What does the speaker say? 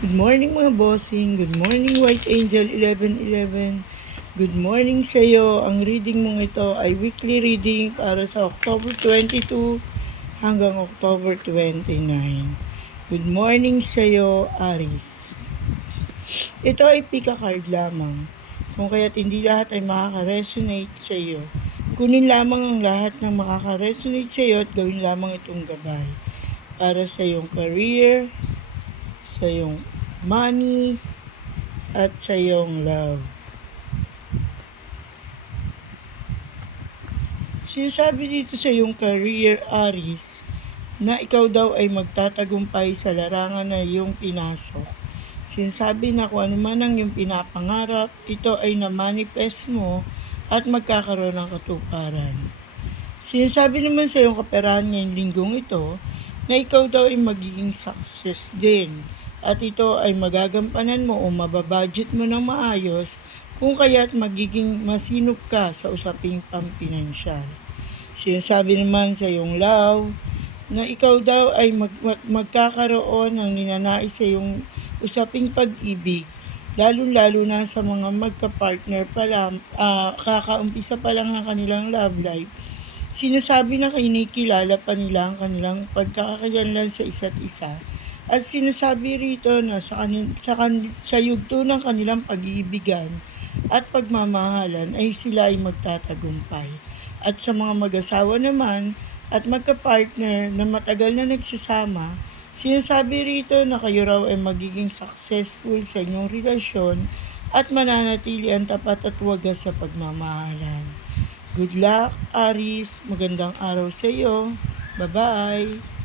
Good morning mga bossing. Good morning White Angel 1111. Good morning sa iyo. Ang reading mong ito ay weekly reading para sa October 22 hanggang October 29. Good morning sa iyo, Aries. Ito ay pika card lamang. Kung kaya't hindi lahat ay makaka-resonate sa iyo. Kunin lamang ang lahat ng makaka-resonate sa iyo at gawin lamang itong gabay para sa iyong career, sa iyong money, at sa iyong love. Sinasabi dito sa iyong career, Aries, na ikaw daw ay magtatagumpay sa larangan na iyong pinasok. Sinasabi na kung ano man ang iyong pinapangarap, ito ay na-manifest mo at magkakaroon ng katuparan. Sinasabi naman sa iyong kaperahan ngayong linggong ito na ikaw daw ay magiging success din at ito ay magagampanan mo o mababudget mo ng maayos kung kaya't magiging masinop ka sa usaping pampinansyal. Sinasabi naman sa iyong love na ikaw daw ay magkakaroon ng ninanais sa iyong usaping pag-ibig, lalo-lalo na sa mga magka-partner pa lang, kakaumpisa pa lang ng kanilang love life. Sinasabi na kinikilala pa nila ang kanilang pagkakakilanlan sa isa't isa. At sinasabi rito na sa yugto ng kanilang pag-iibigan at pagmamahalan ay sila ay magtatagumpay. At sa mga mag-asawa naman at magka-partner na matagal na nagsasama, sinasabi rito na kayo raw ay magiging successful sa inyong relasyon at mananatili ang tapat at wagas sa pagmamahalan. Good luck, Aries. Magandang araw sa iyo. Bye-bye.